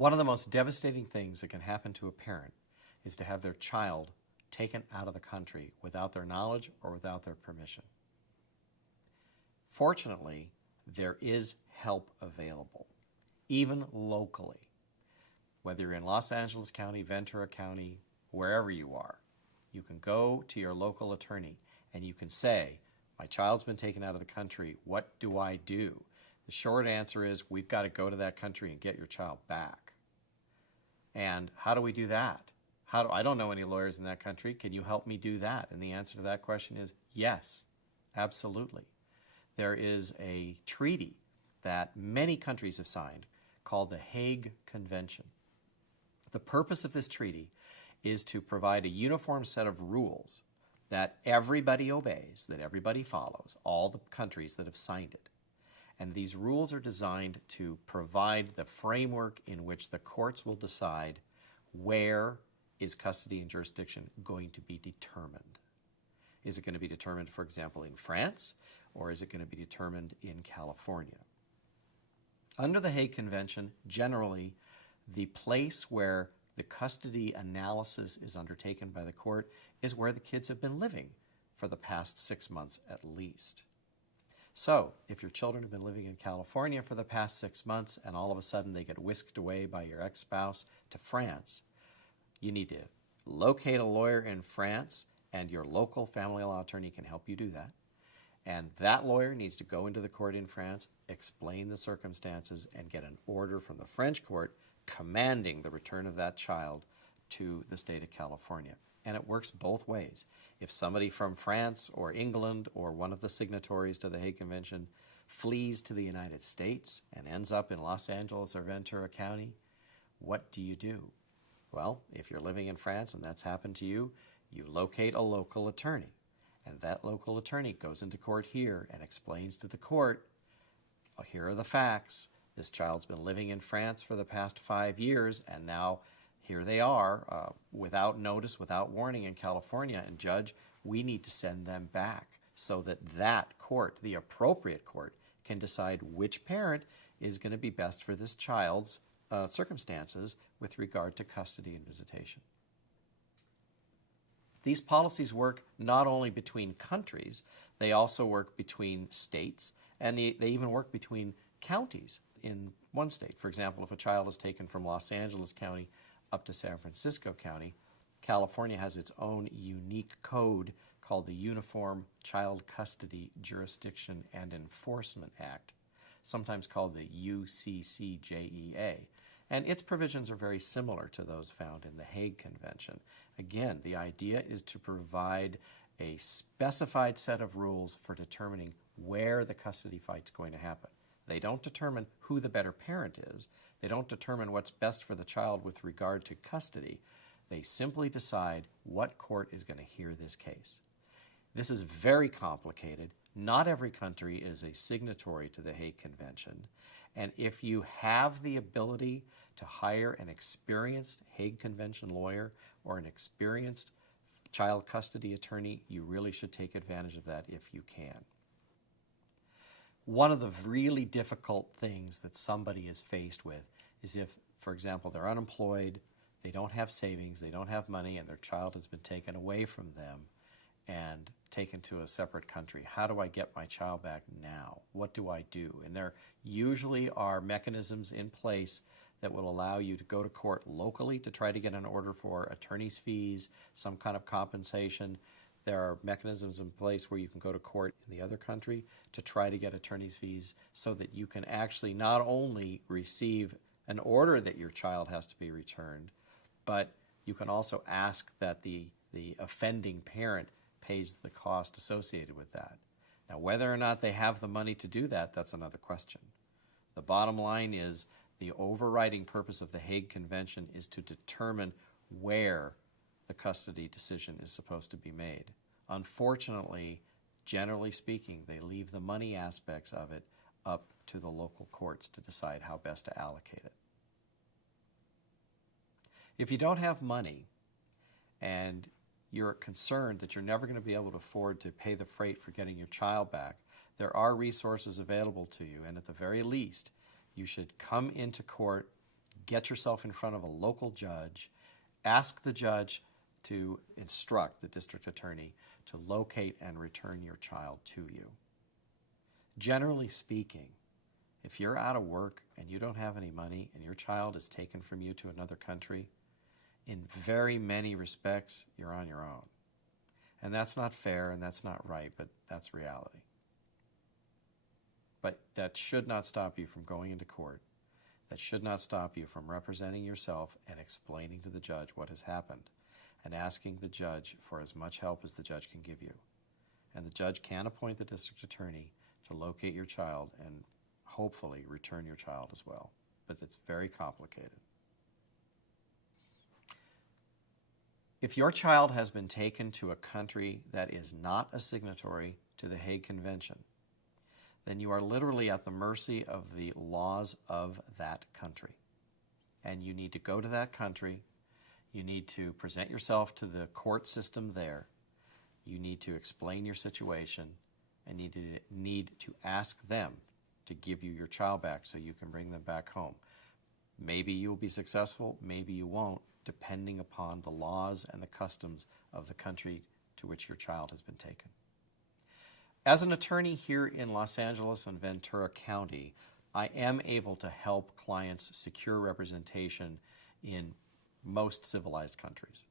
One of the most devastating things that can happen to a parent is to have their child taken out of the country without their knowledge or without their permission. Fortunately, there is help available, even locally. Whether you're in Los Angeles County, Ventura County, wherever you are, you can go to your local attorney and you can say, my child's been taken out of the country, what do I do? The short answer is, we've got to go to that country and get your child back. And how do we do that? I don't know any lawyers in that country. Can you help me do that? And the answer to that question is yes, absolutely. There is a treaty that many countries have signed called the Hague Convention. The purpose of this treaty is to provide a uniform set of rules that everybody obeys, that everybody follows, all the countries that have signed it. And these rules are designed to provide the framework in which the courts will decide where is custody and jurisdiction going to be determined. Is it going to be determined, for example, in France, or is it going to be determined in California? Under the Hague Convention, generally, the place where the custody analysis is undertaken by the court is where the kids have been living for the past 6 months at least. So, if your children have been living in California for the past 6 months and all of a sudden they get whisked away by your ex-spouse to France, you need to locate a lawyer in France, and your local family law attorney can help you do that. And that lawyer needs to go into the court in France, explain the circumstances, and get an order from the French court commanding the return of that child to the state of California. And it works both ways. If somebody from France or England or one of the signatories to the Hague Convention flees to the United States and ends up in Los Angeles or Ventura County, what do you do? Well, if you're living in France and that's happened to you, you locate a local attorney. And that local attorney goes into court here and explains to the court, oh, here are the facts. This child's been living in France for the past 5 years, and now here they are, without notice, without warning in California. And judge, we need to send them back so that that court, the appropriate court, can decide which parent is going to be best for this child's circumstances with regard to custody and visitation. These policies work not only between countries, they also work between states, and they even work between counties in one state. For example, if a child is taken from Los Angeles County up to San Francisco County, California has its own unique code called the Uniform Child Custody Jurisdiction and Enforcement Act, sometimes called the UCCJEA. And its provisions are very similar to those found in the Hague Convention. Again, the idea is to provide a specified set of rules for determining where the custody fight's going to happen. They don't determine who the better parent is. They don't determine what's best for the child with regard to custody. They simply decide what court is going to hear this case. This is very complicated. Not every country is a signatory to the Hague Convention. And if you have the ability to hire an experienced Hague Convention lawyer or an experienced child custody attorney, you really should take advantage of that if you can. One of the really difficult things that somebody is faced with is if, for example, they're unemployed, they don't have savings, they don't have money, and their child has been taken away from them and taken to a separate country. How do I get my child back now? What do I do? And there usually are mechanisms in place that will allow you to go to court locally to try to get an order for attorney's fees, some kind of compensation. There are mechanisms in place where you can go to court in the other country to try to get attorney's fees so that you can actually not only receive an order that your child has to be returned, but you can also ask that the offending parent pays the cost associated with that. Now, whether or not they have the money to do that, that's another question. The bottom line is the overriding purpose of the Hague Convention is to determine where the custody decision is supposed to be made. Unfortunately, generally speaking, they leave the money aspects of it up to the local courts to decide how best to allocate it. If you don't have money and you're concerned that you're never going to be able to afford to pay the freight for getting your child back, there are resources available to you, and at the very least, you should come into court, get yourself in front of a local judge, ask the judge to instruct the district attorney to locate and return your child to you. Generally speaking, if you're out of work and you don't have any money and your child is taken from you to another country, in very many respects, you're on your own. And that's not fair and that's not right, but that's reality. But that should not stop you from going into court. That should not stop you from representing yourself and explaining to the judge what has happened and asking the judge for as much help as the judge can give you. And the judge can appoint the district attorney to locate your child and hopefully return your child as well. But it's very complicated. If your child has been taken to a country that is not a signatory to the Hague Convention, then you are literally at the mercy of the laws of that country. And you need to go to that country. You need to present yourself to the court system there. You need to explain your situation and need to ask them to give you your child back so you can bring them back home. Maybe you'll be successful, maybe you won't, depending upon the laws and the customs of the country to which your child has been taken. As an attorney here in Los Angeles and Ventura County, I am able to help clients secure representation in most civilized countries.